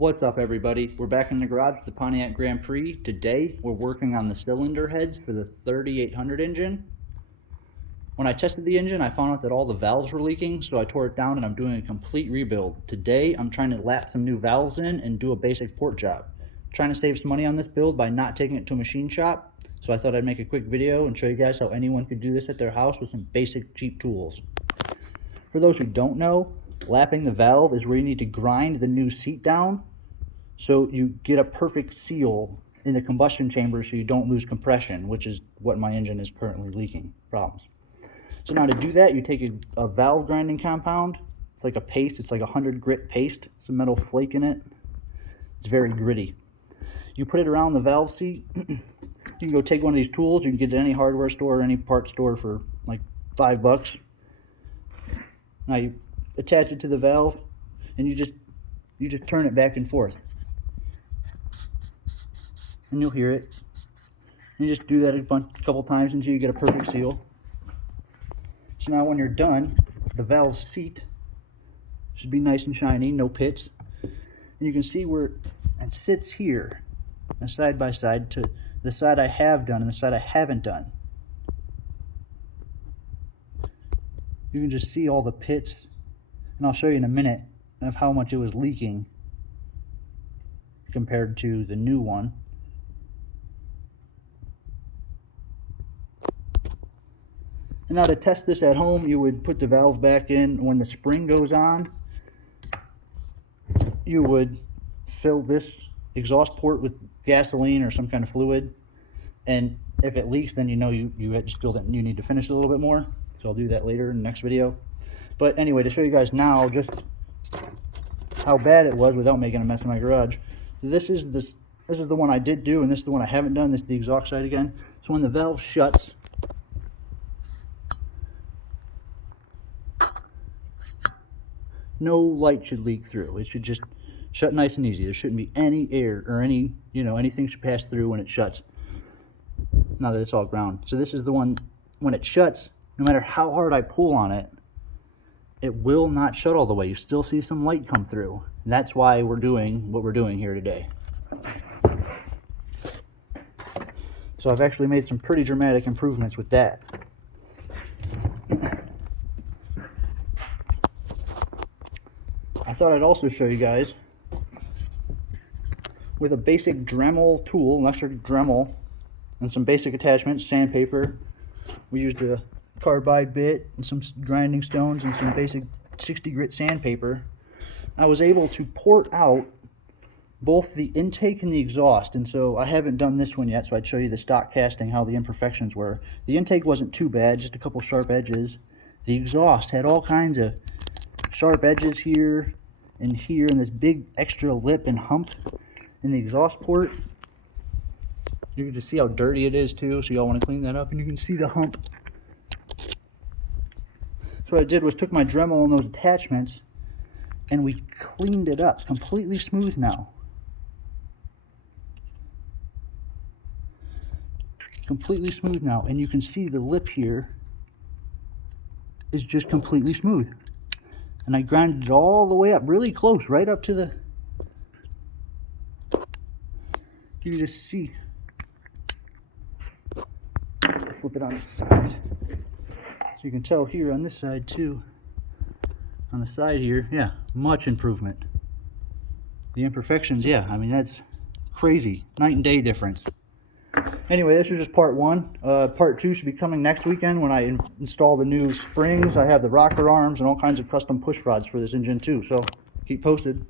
What's up, everybody? We're back in the garage with the Pontiac Grand Prix. Today we're working on the cylinder heads for the 3800 engine. When I tested the engine, I found out that all the valves were leaking, so I tore it down and I'm doing a complete rebuild. Today I'm trying to lap some new valves in and do a basic port job. I'm trying to save some money on this build by not taking it to a machine shop, so I thought I'd make a quick video and show you guys how anyone could do this at their house with some basic cheap tools. For those who don't know, lapping the valve is where you need to grind the new seat down so you get a perfect seal in the combustion chamber so you don't lose compression, which is what my engine is currently leaking problems. So now to do that, you take a valve grinding compound. It's like a paste. It's like 100 grit paste. Some metal flake in it. It's very gritty. You put it around the valve seat. You can go take one of these tools. You can get it at any hardware store or any part store for like $5. Now you attach it to the valve and you just turn it back and forth. And you'll hear it. And you just do that a couple times until you get a perfect seal. So now when you're done, the valve seat should be nice and shiny, no pits. And you can see where it sits here, side by side to the side I have done and the side I haven't done. You can just see all the pits, and I'll show you in a minute of how much it was leaking compared to the new one. And now to test this at home, you would put the valve back in. When the spring goes on, you would fill this exhaust port with gasoline or some kind of fluid. And if it leaks, then you know you need to finish it a little bit more. So I'll do that later in the next video. But anyway, to show you guys now just how bad it was without making a mess in my garage. This is the one I did do, and this is the one I haven't done. This is the exhaust side again. So when the valve shuts, no light should leak through. It should just shut nice and easy. There shouldn't be any air or anything should pass through when it shuts. Now that it's all ground. So this is the one, when it shuts, no matter how hard I pull on it, it will not shut all the way. You still see some light come through. And that's why we're doing what we're doing here today. So I've actually made some pretty dramatic improvements with that. I thought I'd also show you guys with a basic Dremel tool, electric Dremel, and some basic attachments, sandpaper. We used a carbide bit and some grinding stones and some basic 60 grit sandpaper. I was able to port out both the intake and the exhaust, and so I haven't done this one yet, so I'd show you the stock casting, how the imperfections were. The intake wasn't too bad, just a couple sharp edges. The exhaust had all kinds of sharp edges here and here, and this big extra lip and hump in the exhaust port. You can just see how dirty it is too, so y'all want to clean that up, and you can see the hump. So what I did was took my Dremel and those attachments and we cleaned it up, completely smooth now. Completely smooth now, and you can see the lip here is just completely smooth. And I grinded it all the way up, really close, right up to the, you can just see. Flip it on its side. So you can tell here on this side too, on the side here, yeah, much improvement. The imperfections, yeah, I mean, that's crazy, night and day difference. Anyway, this is just part one. Part two should be coming next weekend when I install the new springs. I have the rocker arms and all kinds of custom push rods for this engine too, so keep posted.